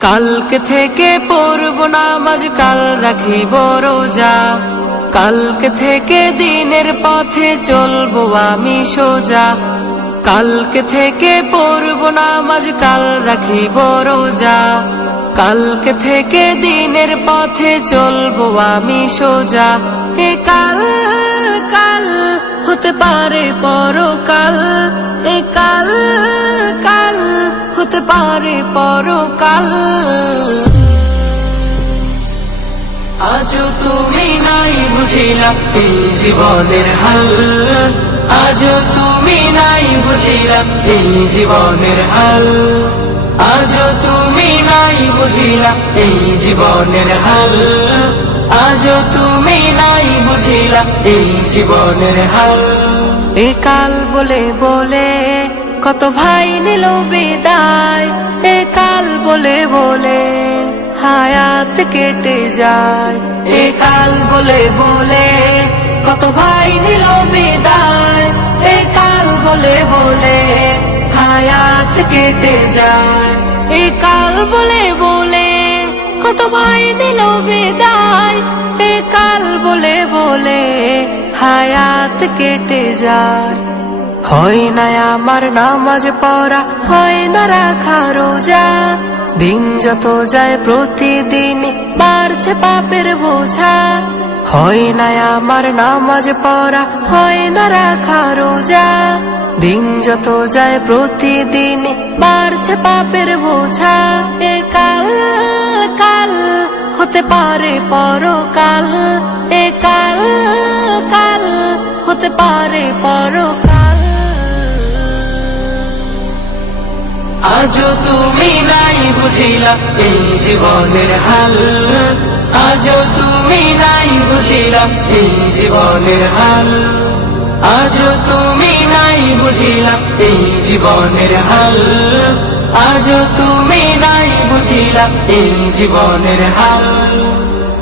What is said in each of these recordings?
কালকে থেকে পড়ব নামাজ, কাল রাখিব রোজা। কালকে থেকে দিনের পথে চলবো আমি সোজা। কালকে থেকে পড়ব নামাজ, কাল রাখিব রোজা। কালকে থেকে দিনের পথে চলবো আমি সোজা। এ কাল কাল হতে পারে পরকাল, এ কাল কাল হতে পারে পরকাল। আজও তুমি নাই বুঝিলাম এই জীবনের হাল। আজও তুমি নাই বুঝিলাম এই জীবনের হাল। আজও তুমি নাই বুঝিলাম এই জীবনের হাল। আজও তুমি নাই বুঝিলাম এই জীবনের হাল। এ কাল বলে বলে কত ভাই নিল বিদায়। এ কাল বলে বলে হায়াত কেটে যায়। এ কাল বলে বলে কত ভাই নিল বিদায়। এ কাল বলে বলে হায়াত কেটে যায়। এ কাল বলে বলে কত ভাই নিল বিদায়। হায়াত কেটে যায়। হয় না আমার নামাজ পড়া, হয় না রাখা রোজা। দিন যত যায় প্রতিদিন বাড়ছে পাপের বোঝা। হয় না আমার নামাজ পড়া, হয় না রাখা রোজা। দিন যত যায় প্রতিদিন বাড়ছে পাপের বোঝা। হতে পারে পরকাল, এ কাল কাল হতে পারে পরকাল। আজও তুমি নাই বুঝিলা এই জীবনের হাল। আজও তুমি নাই বুঝিলা এই জীবনের হাল। আজও তুমি নাই বুঝিলা এই জীবনের হাল। আজও তুমি নাই জীবনের হাল।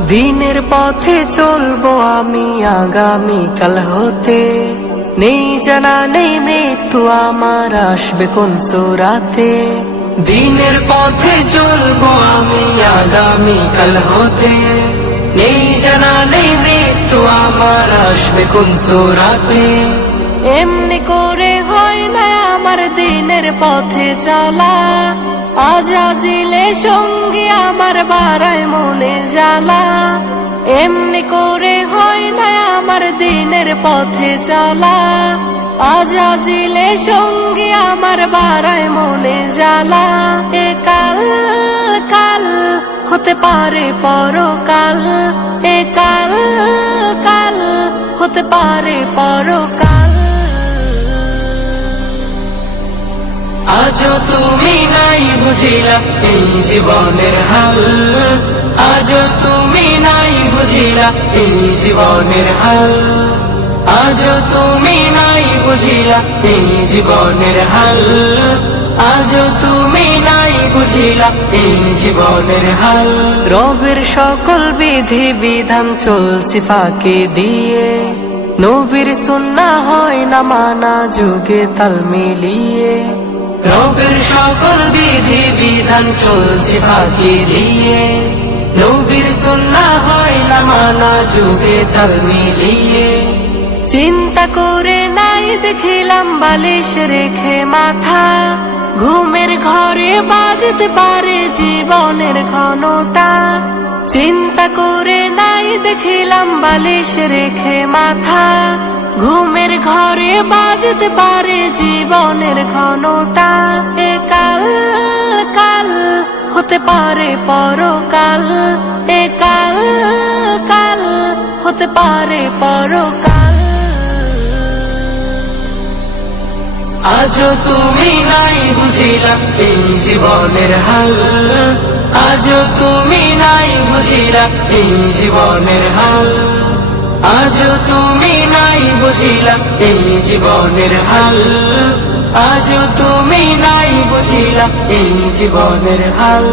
দিনের পথে চলবো আমি, আগামী কাল হতে। নেই জানা, নেই মৃত্যু, আমার আসবে কোন সুরাতে। দিনের পথে চলবো আমি, আগামী কাল হতে। নেই জানা, নেই মৃত্যু, আমার আসবে কোন সুরাতে। এমনি করে পথে চলা আজাদিলে সঙ্গী আমার বাড়ায় মনে জ্বালা। এমনি করে হয় না আমার দিনের পথে চলা আজাদিলে সঙ্গী আমার বাড়ায় মনে জ্বালা। এ কাল কাল হতে পারে পরকাল, এ কাল কাল হতে পারে পরকাল। আজও তুমি নাই বুঝিলা এই জীবনের হাল। আজও তুমি নাই বুঝিলা এই জীবনের হাল। আজও তুমি নাই বুঝিলা এই জীবনের হাল। আজও তুমি নাই বুঝিলা এই জীবনের হাল। রবের সকল বিধি বিধান চলছে ফাঁকে দিয়ে। নবীর সুন্না হয় না মানা যুগে তাল মিলিয়ে। রবের সকল বিধি বিধান চলছে ফাঁকি দিয়ে। নবীর সুন্না হয় না মানা, যুগে তাল মিলিয়ে। চিন্তা করে নাই দেখিলাম বালিশ রেখে মাথা। ঘুমের ঘরে বাজতে পারে জীবনের ঘনটা চিন্তা করে নাই দেখিলাম বালিশ রেখে মাথা। ঘুমের ঘরে বাজতে পারে জীবনের ঘনটা। এ কাল কাল হতে পারে পরকাল। এ কাল কাল হতে পারে পরকাল। আজও তুমি নাই বুঝিলাম এই জীবনের হাল। আজও তুমি নাই বুঝিলা এই জীবনের হাল। আজও তুমি নাই বুঝিলা এই জীবনের হাল। আজও তুমি নাই বুঝিলা এই জীবনের হাল।